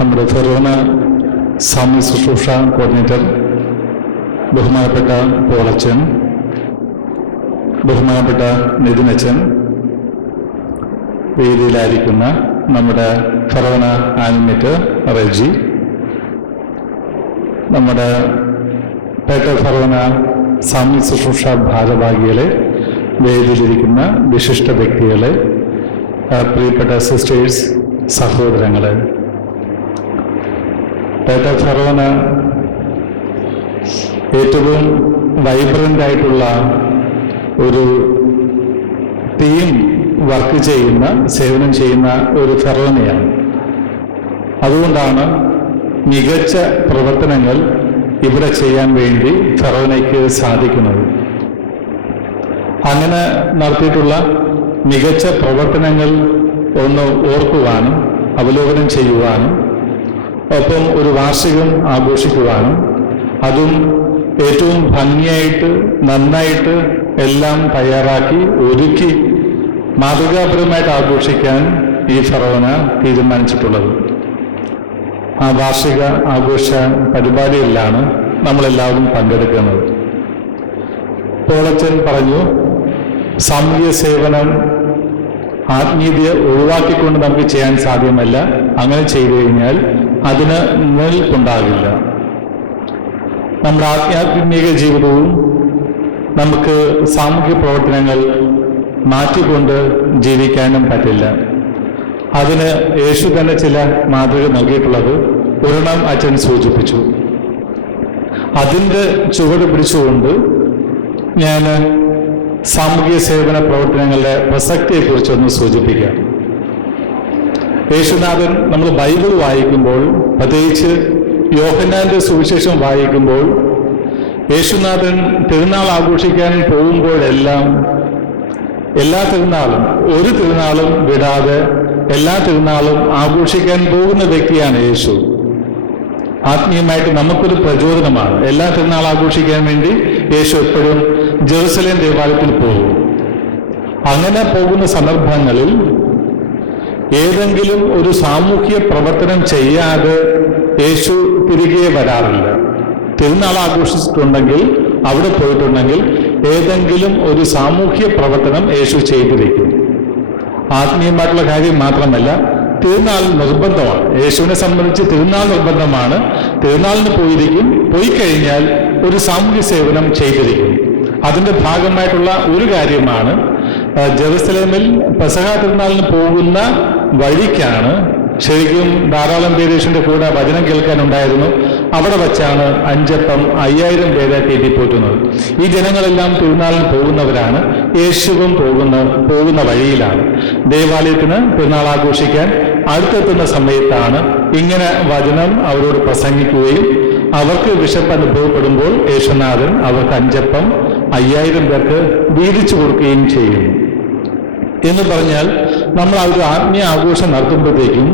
നമ്മുടെ ഫെറോന സാമൂഹ്യ ശുശ്രൂഷ കോർഡിനേറ്റർ ബഹുമാനപ്പെട്ട പോളച്ചൻ, ബഹുമാനപ്പെട്ട നിതിനച്ചൻ, വേദിയിലായിരിക്കുന്ന നമ്മുടെ ഫെറോന ആനിമേറ്റർ റെജി, നമ്മുടെ പേട്ട ഫെറോന സാമൂഹ്യ ശുശ്രൂഷ ഭാരവാഹികളെ, വേദിയിലിരിക്കുന്ന വിശിഷ്ട വ്യക്തികളെ, പ്രിയപ്പെട്ട സിസ്റ്റേഴ്സ്, സഹോദരങ്ങളെ, പേട്ട ഫെറോന ഏറ്റവും വൈബ്രൻ്റ് ആയിട്ടുള്ള ഒരു ടീം വർക്ക് ചെയ്യുന്ന, സേവനം ചെയ്യുന്ന ഒരു ഫെറോനയാണ്. അതുകൊണ്ടാണ് മികച്ച പ്രവർത്തനങ്ങൾ ഇവിടെ ചെയ്യാൻ വേണ്ടി ഫെറോനയ്ക്ക് സാധിക്കുന്നത്. അങ്ങനെ നടത്തിയിട്ടുള്ള മികച്ച പ്രവർത്തനങ്ങൾ ഒന്ന് ഓർക്കുവാനും അവലോകനം ചെയ്യുവാനും ഒപ്പം ഒരു വാർഷികം ആഘോഷിക്കുവാനും അതും ഏറ്റവും ഭംഗിയായിട്ട് നന്നായിട്ട് എല്ലാം തയ്യാറാക്കി ഒരുക്കി മാതൃകാപരമായിട്ട് ആഘോഷിക്കാൻ ഈ ഫെറോന തീരുമാനിച്ചിട്ടുള്ളത്. ആ വാർഷിക ആഘോഷ പരിപാടികളിലാണ് നമ്മളെല്ലാവരും പങ്കെടുക്കുന്നത്. പോളച്ചൻ പറഞ്ഞു, സാമൂഹ്യ സേവനം ആത്മീയതയെ ഒഴിവാക്കിക്കൊണ്ട് നമുക്ക് ചെയ്യാൻ സാധ്യമല്ല. അങ്ങനെ ചെയ്തു കഴിഞ്ഞാൽ അതിന് നിലനിൽപ്പുണ്ടാകില്ല. നമ്മുടെ ആധ്യാത്മിക ജീവിതവും നമുക്ക് സാമൂഹ്യ പ്രവർത്തനങ്ങൾ മാറ്റിക്കൊണ്ട് ജീവിക്കാനും പറ്റില്ല. അതിന് യേശു തന്നെ ചില മാതൃക നൽകിയിട്ടുള്ളത് ഒരെണ്ണം അച്ഛൻ സൂചിപ്പിച്ചു. അതിൻ്റെ ചുവട് പിടിച്ചുകൊണ്ട് ഞാൻ സാമൂഹിക സേവന പ്രവർത്തനങ്ങളുടെ പ്രസക്തിയെക്കുറിച്ചൊന്ന് സൂചിപ്പിക്കാം. യേശുനാഥൻ നമ്മൾ ബൈബിൾ വായിക്കുമ്പോൾ, പ്രത്യേകിച്ച് യോഹന്നാന്റെ സുവിശേഷം വായിക്കുമ്പോൾ, യേശുനാഥൻ തിരുനാൾ ആഘോഷിക്കാൻ പോകുമ്പോഴെല്ലാം എല്ലാ തിരുനാളും, ഒരു തിരുനാളും വിടാതെ എല്ലാ തിരുനാളും ആഘോഷിക്കാൻ പോകുന്ന വ്യക്തിയാണ് യേശു. ആത്മീയമായിട്ട് നമുക്കൊരു പ്രചോദനമാണ്. എല്ലാ തിരുനാൾ ആഘോഷിക്കാൻ വേണ്ടി യേശു എപ്പോഴും ജെറുസലേം ദേവാലയത്തിൽ പോകും. അങ്ങനെ പോകുന്ന സന്ദർഭങ്ങളിൽ ഏതെങ്കിലും ഒരു സാമൂഹ്യ പ്രവർത്തനം ചെയ്യാതെ യേശു തിരികെ വരാറില്ല. തിരുനാൾ ആഘോഷിച്ചിട്ടുണ്ടെങ്കിൽ, അവിടെ പോയിട്ടുണ്ടെങ്കിൽ ഏതെങ്കിലും ഒരു സാമൂഹ്യ പ്രവർത്തനം യേശു ചെയ്തിരിക്കും. ആത്മീയമായിട്ടുള്ള കാര്യം മാത്രമല്ല, തിരുനാൾ നിർബന്ധമാണ്. യേശുവിനെ സംബന്ധിച്ച് തിരുനാൾ നിർബന്ധമാണ്. തിരുനാളിന് പോയിരിക്കും, പോയി കഴിഞ്ഞാൽ ഒരു സാമൂഹ്യ സേവനം ചെയ്തിരിക്കും. അതിൻ്റെ ഭാഗമായിട്ടുള്ള ഒരു കാര്യമാണ് ജെറുസലേമിൽ പെസഹ തിരുനാളിന് പോകുന്ന വഴിക്കാണ് ശരിക്കും ധാരാളം പേര് യേശുവിൻ്റെ കൂടെ വചനം കേൾക്കാനുണ്ടായിരുന്നു. അവിടെ വച്ചാണ് 5 അപ്പം 5000 പേരെ തീറ്റിപ്പോറ്റുന്നത്. ഈ ജനങ്ങളെല്ലാം തിരുനാളിന് പോകുന്നവരാണ്. യേശുവും പോകുന്ന വഴിയിലാണ്. ദേവാലയത്തിന് തിരുനാൾ ആഘോഷിക്കാൻ അടുത്തെത്തുന്ന സമയത്താണ് ഇങ്ങനെ വചനം അവരോട് പ്രസംഗിക്കുകയും അവർക്ക് വിശപ്പ് അനുഭവപ്പെടുമ്പോൾ യേശുനാഥൻ അവർക്ക് 5 അപ്പം 5000 പേർക്ക് വീതിച്ചു കൊടുക്കുകയും ചെയ്യും. എന്ന് പറഞ്ഞാൽ നമ്മൾ ആ ഒരു ആത്മീയ ആഘോഷം നടത്തുമ്പോഴത്തേക്കും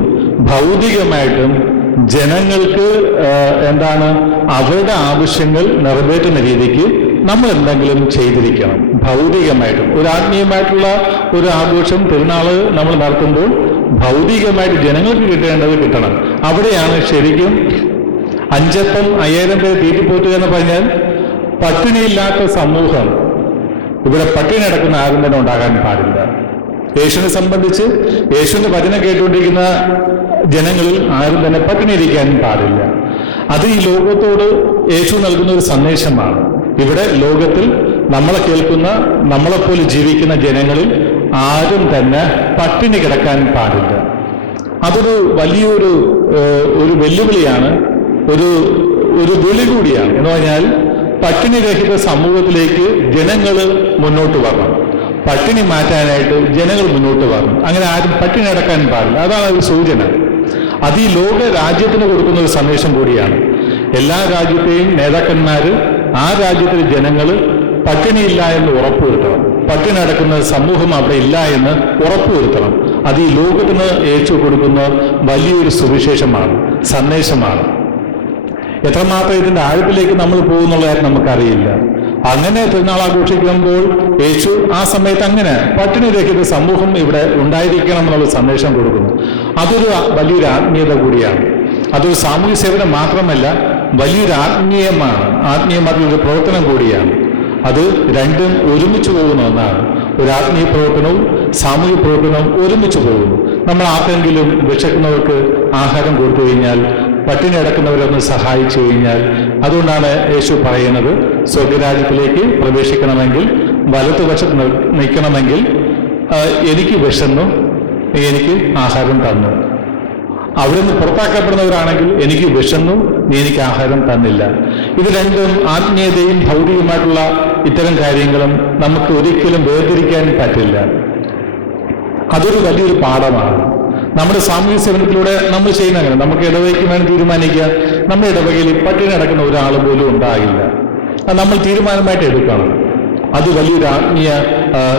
ഭൗതികമായിട്ടും ജനങ്ങൾക്ക് അവരുടെ ആവശ്യങ്ങൾ നിറവേറ്റുന്ന രീതിക്ക് നമ്മൾ എന്തെങ്കിലും ചെയ്തിരിക്കണം. ഭൗതികമായിട്ടും ഒരു ആത്മീയമായിട്ടുള്ള ഒരു ആഘോഷം തിരുനാൾ നമ്മൾ നടത്തുമ്പോൾ ഭൗതികമായിട്ട് ജനങ്ങൾക്ക് കിട്ടേണ്ടത് കിട്ടണം. അവിടെയാണ് ശരിക്കും 5 അപ്പം 5000 പേര് തീറ്റിപ്പോറ്റുക എന്ന് പറഞ്ഞാൽ പട്ടിണിയില്ലാത്ത സമൂഹം, ഇവിടെ പട്ടിണി നടക്കുന്ന ആരും തന്നെ ഉണ്ടാകാൻ പാടില്ല. യേശുവിനെ സംബന്ധിച്ച് യേശുവിന്റെ വചനം കേട്ടുകൊണ്ടിരിക്കുന്ന ജനങ്ങളിൽ ആരും തന്നെ പട്ടിണിയിരിക്കാൻ പാടില്ല. അത് ഈ ലോകത്തോട് യേശു നൽകുന്ന ഒരു സന്ദേശമാണ്. ഇവിടെ ലോകത്തിൽ നമ്മളെ കേൾക്കുന്ന, നമ്മളെപ്പോലെ ജീവിക്കുന്ന ജനങ്ങളിൽ ആരും തന്നെ പട്ടിണി കിടക്കാൻ പാടില്ല. അതൊരു വലിയൊരു വെല്ലുവിളിയാണ്, ഒരു വിളി കൂടിയാണ്. എന്ന് പറഞ്ഞാൽ പട്ടിണിരഹിത സമൂഹത്തിലേക്ക് ജനങ്ങൾ മുന്നോട്ട് വരണം. പട്ടിണി മാറ്റാനായിട്ട് ജനങ്ങൾ മുന്നോട്ട് വരണം. അങ്ങനെ ആരും പട്ടിണി നടക്കാൻ പാടില്ല. അതാണ് ഒരു സൂചന. അത് ഈ ലോക രാജ്യത്തിന് കൊടുക്കുന്ന ഒരു സന്ദേശം കൂടിയാണ്. എല്ലാ രാജ്യത്തെയും നേതാക്കന്മാർ ആ രാജ്യത്തിലെ ജനങ്ങൾ പട്ടിണിയില്ല എന്ന് ഉറപ്പുവരുത്തണം. പട്ടിണി നടക്കുന്ന സമൂഹം അവിടെ ഇല്ല എന്ന് ഉറപ്പുവരുത്തണം. അത് ഈ ലോകത്തിന് യേശു കൊടുക്കുന്ന വലിയൊരു സുവിശേഷമാണ്, സന്ദേശമാണ്. എത്രമാത്രം ഇതിൻ്റെ ആഴത്തിലേക്ക് നമ്മൾ പോകുന്നുള്ള കാര്യം നമുക്കറിയില്ല. അങ്ങനെ തിരുനാൾ ആഘോഷിക്കുമ്പോൾ യേശു ആ സമയത്ത് അങ്ങനെ പട്ടിണിരഹിത സമൂഹം ഇവിടെ ഉണ്ടായിരിക്കണം എന്നുള്ള സന്ദേശം കൊടുക്കുന്നു. അതൊരു വലിയൊരു ആത്മീയത കൂടിയാണ്. അതൊരു സാമൂഹ്യ സേവനം മാത്രമല്ല, വലിയൊരു ആത്മീയമായിട്ടുള്ളൊരു പ്രവർത്തനം കൂടിയാണ്. അത് രണ്ടും ഒരുമിച്ച് പോകുന്ന ഒന്നാണ്. ഒരു ആത്മീയ പ്രവർത്തനവും സാമൂഹ്യ പ്രവർത്തനവും ഒരുമിച്ച് പോകുന്നു. നമ്മൾ ആർക്കെങ്കിലും വിശക്കുന്നവർക്ക് ആഹാരം കൊടുത്തു കഴിഞ്ഞാൽ, പട്ടിണി കിടക്കുന്നവരൊന്ന് സഹായിച്ചു കഴിഞ്ഞാൽ, അതുകൊണ്ടാണ് യേശു പറയുന്നത്, സ്വർഗരാജ്യത്തിലേക്ക് പ്രവേശിക്കണമെങ്കിൽ വലതുവശത്ത് നിൽക്കണമെങ്കിൽ എനിക്ക് വിശന്നു, എനിക്ക് ആഹാരം തന്നു. അവിടെ നിന്ന് പുറത്താക്കപ്പെടുന്നവരാണെങ്കിൽ എനിക്ക് വിശന്നു, നീ എനിക്ക് ആഹാരം തന്നില്ല. ഇത് രണ്ടും ആത്മീയതയും ഭൗതികമായിട്ടുള്ള ഇത്തരം കാര്യങ്ങളും നമുക്ക് ഒരിക്കലും വേർതിരിക്കാൻ പറ്റില്ല. അതൊരു വലിയൊരു പാഠമാണ്. നമ്മുടെ സാമൂഹ്യ സേവനത്തിലൂടെ നമ്മൾ ചെയ്യുന്ന അങ്ങനെ നമുക്ക് ഇടവകയ്ക്ക് വേണം തീരുമാനിക്കുക. നമ്മുടെ ഇടവകയിൽ പട്ടിണി നടക്കുന്ന ഒരാൾ പോലും ഉണ്ടാകില്ല. അത് നമ്മൾ തീരുമാനമായിട്ട് എടുക്കണം. അത് വലിയൊരു ആത്മീയ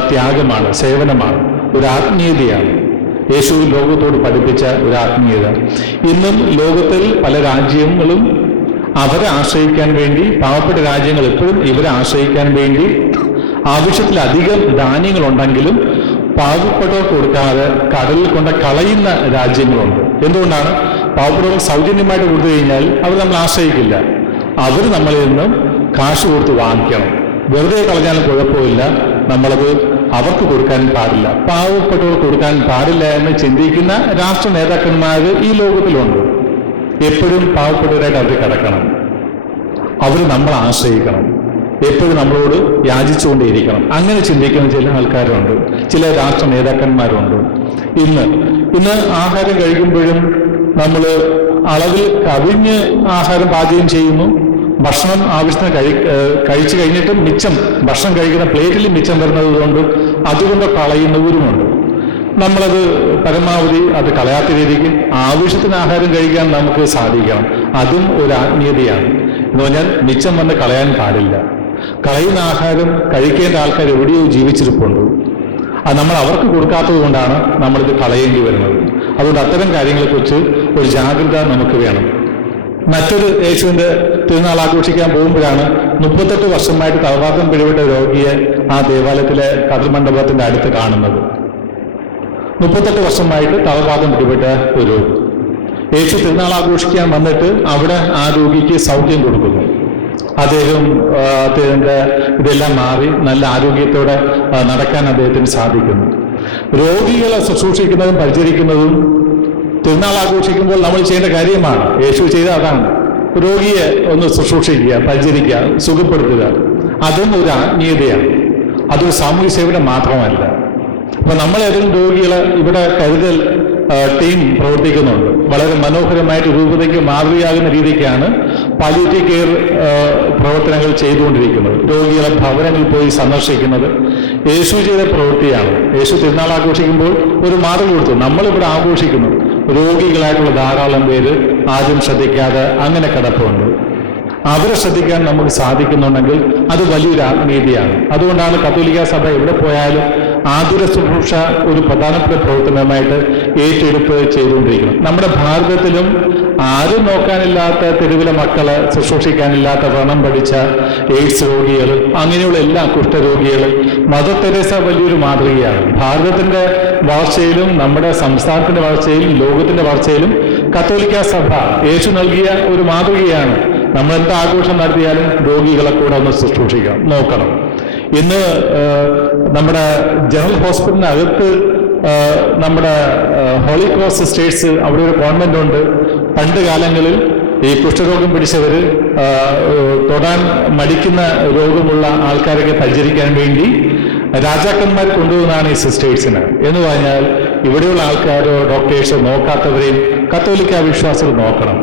ത്യാഗമാണ്, സേവനമാണ്, ഒരു ആത്മീയതയാണ്. യേശു ലോകത്തോട് പഠിപ്പിച്ച ഒരു ആത്മീയത. ഇന്നും ലോകത്തിൽ പല രാജ്യങ്ങളും അവരെ ആശ്രയിക്കാൻ വേണ്ടി, പാവപ്പെട്ട രാജ്യങ്ങൾ എപ്പോഴും ഇവരെ ആശ്രയിക്കാൻ വേണ്ടി ആവശ്യത്തിലധികം ധാന്യങ്ങളുണ്ടെങ്കിലും പാവപ്പെട്ടവർക്ക് കൊടുക്കാതെ കടലിൽ കൊണ്ട് കളയുന്ന രാജ്യങ്ങളുണ്ട്. എന്തുകൊണ്ടാണ്? പാവപ്പെട്ടവർക്ക് സൗജന്യമായിട്ട് കൊടുത്തു കഴിഞ്ഞാൽ അവർ നമ്മൾ ആശ്രയിക്കില്ല. അവർ നമ്മളിൽ നിന്നും കാശ് കൊടുത്ത് വാങ്ങിക്കണം. വെറുതെ കളഞ്ഞാലും കുഴപ്പമില്ല, നമ്മളത് അവർക്ക് കൊടുക്കാൻ പാടില്ല, പാവപ്പെട്ടവർക്ക് കൊടുക്കാൻ പാടില്ല എന്ന് ചിന്തിക്കുന്ന രാഷ്ട്ര നേതാക്കന്മാർ ഈ ലോകത്തിലുണ്ട്. എപ്പോഴും പാവപ്പെട്ടവരായിട്ട് അവർ കിടക്കണം, അവർ നമ്മളെ ആശ്രയിക്കണം, എപ്പോഴും നമ്മളോട് യാചിച്ചുകൊണ്ടേയിരിക്കണം. അങ്ങനെ ചിന്തിക്കുന്ന ചില ആൾക്കാരുണ്ട്, ചില രാഷ്ട്ര നേതാക്കന്മാരുണ്ട്. ഇന്ന് ആഹാരം കഴിക്കുമ്പോഴും നമ്മൾ അളവിൽ കവിഞ്ഞ് ആഹാരം പാചകം ചെയ്യുന്നു. ഭക്ഷണം ആവശ്യത്തിന് കഴിച്ചു കഴിഞ്ഞിട്ടും മിച്ചം, ഭക്ഷണം കഴിക്കുന്ന പ്ലേറ്റിൽ മിച്ചം വരുന്നത് കൊണ്ട് അതുകൊണ്ട് കളയുന്നവരുമുണ്ട്. നമ്മളത് പരമാവധി അത് കളയാത്ത രീതിക്ക് ആവശ്യത്തിന് ആഹാരം കഴിക്കാൻ നമുക്ക് സാധിക്കണം. അതും ഒരു ആത്മീയതയാണ്. എന്ന് പറഞ്ഞാൽ മിച്ചം വന്ന് കളയാൻ പാടില്ല. കളയുന്ന ആഹാരം കഴിക്കേണ്ട ആൾക്കാർ എവിടെയോ ജീവിച്ചിരിപ്പുണ്ട്. അത് നമ്മൾ അവർക്ക് കൊടുക്കാത്തത് കൊണ്ടാണ് നമ്മളിത് കളയേണ്ടി വരുന്നത്. അതുകൊണ്ട് അത്തരം കാര്യങ്ങളെക്കുറിച്ച് ഒരു ജാഗ്രത നമുക്ക് വേണം. മറ്റൊരു യേശുവിൻ്റെ തിരുനാൾ ആഘോഷിക്കാൻ പോകുമ്പോഴാണ് 38 വർഷമായിട്ട് തളവാതം പിടിപെട്ട രോഗിയെ ആ ദേവാലയത്തിലെ കതിർ മണ്ഡപത്തിൻ്റെ അടുത്ത് കാണുന്നത്. 38 വർഷമായിട്ട് തളവാതം പിടിപെട്ട ഒരു യേശു തിരുനാൾ ആഘോഷിക്കാൻ വന്നിട്ട് അവിടെ ആ രോഗിക്ക് സൗഖ്യം കൊടുക്കുന്നു. അദ്ദേഹത്തിൻ്റെ ഇതെല്ലാം മാറി നല്ല ആരോഗ്യത്തോടെ നടക്കാൻ അദ്ദേഹത്തിന് സാധിക്കുന്നു. രോഗികളെ ശുശ്രൂഷിക്കുന്നതും പരിചരിക്കുന്നതും തിരുനാൾ ആഘോഷിക്കുമ്പോൾ നമ്മൾ ചെയ്യേണ്ട കാര്യമാണ്. യേശു ചെയ്ത അതാണ്. രോഗിയെ ഒന്ന് ശുശ്രൂഷിക്കുക, പരിചരിക്കുക, സുഖപ്പെടുത്തുക. അതും ഒരു ആത്മീയതയാണ്. അതൊരു സാമൂഹ്യ സേവനം മാത്രമല്ല. അപ്പൊ നമ്മളേതെങ്കിലും രോഗികളെ ഇവിടെ കരുതൽ ടീം പ്രവർത്തിക്കുന്നുണ്ട്. വളരെ മനോഹരമായിട്ട് രൂപതയ്ക്ക് മാതൃകയാകുന്ന രീതിക്കാണ് പാലിയേറ്റീവ് കെയർ പ്രവർത്തനങ്ങൾ ചെയ്തുകൊണ്ടിരിക്കുന്നത്. രോഗികളെ ഭവനങ്ങളിൽ പോയി സന്ദർശിക്കുന്നത് യേശു ചെയ്ത പ്രവൃത്തിയാണ്. യേശു തിരുനാൾ ആഘോഷിക്കുമ്പോൾ ഒരു മാതൃക കൊടുത്തു. നമ്മളിവിടെ ആഘോഷിക്കുന്നു, രോഗികളായിട്ടുള്ള ധാരാളം പേര് ആദ്യം ശ്രദ്ധിക്കാതെ അങ്ങനെ കിടപ്പുണ്ട്. അവരെ ശ്രദ്ധിക്കാൻ നമുക്ക് സാധിക്കുന്നുണ്ടെങ്കിൽ അത് വലിയൊരു ആത്മീയതയാണ്. അതുകൊണ്ടാണ് കത്തോലിക്ക സഭ എവിടെ പോയാലും ആതുര ശുശ്രൂഷ ഒരു പ്രധാനപ്പെട്ട പ്രവർത്തനമായിട്ട് ഏറ്റെടുപ്പ് ചെയ്തുകൊണ്ടിരിക്കുന്നത്. നമ്മുടെ ഭാരതത്തിലും ആരും നോക്കാനില്ലാത്ത തെരുവിലെ മക്കളെ ശുശ്രൂഷിക്കാനില്ലാത്ത വ്രണം പഠിച്ച എയ്ഡ്സ് രോഗികൾ, അങ്ങനെയുള്ള എല്ലാ കുഷ്ഠരോഗികൾ, മദർ തെരേസ വലിയൊരു മാതൃകയാണ്. ഭാരതത്തിന്റെ വളർച്ചയിലും നമ്മുടെ സംസ്ഥാനത്തിന്റെ വളർച്ചയിലും ലോകത്തിന്റെ വളർച്ചയിലും കത്തോലിക്ക സഭ യേശു നൽകിയ ഒരു മാതൃകയാണ്. നമ്മൾ എന്ത് ആഘോഷം നടത്തിയാലും രോഗികളെ കൂടെ ഒന്ന് ശുശ്രൂഷിക്കണം, നോക്കണം. ഇന്ന് നമ്മുടെ ജനറൽ ഹോസ്പിറ്റലിനകത്ത് നമ്മുടെ ഹോളി ക്രോസ് സിസ്റ്റേഴ്സ്, അവിടെ ഒരു കോൺവെന്റ് ഉണ്ട്. പണ്ട് കാലങ്ങളിൽ ഈ കുഷ്ഠരോഗം പിടിച്ചവർ, തൊടാൻ മടിക്കുന്ന രോഗമുള്ള ആൾക്കാരൊക്കെ പരിചരിക്കാൻ വേണ്ടി രാജാക്കന്മാർ കൊണ്ടുപോകുന്നതാണ് ഈ സിസ്റ്റേഴ്സിന്. എന്ന് പറഞ്ഞാൽ ഇവിടെയുള്ള ആൾക്കാരോ ഡോക്ടേഴ്സോ നോക്കാത്തവരെയും കത്തോലിക്ക വിശ്വാസികൾ നോക്കണം.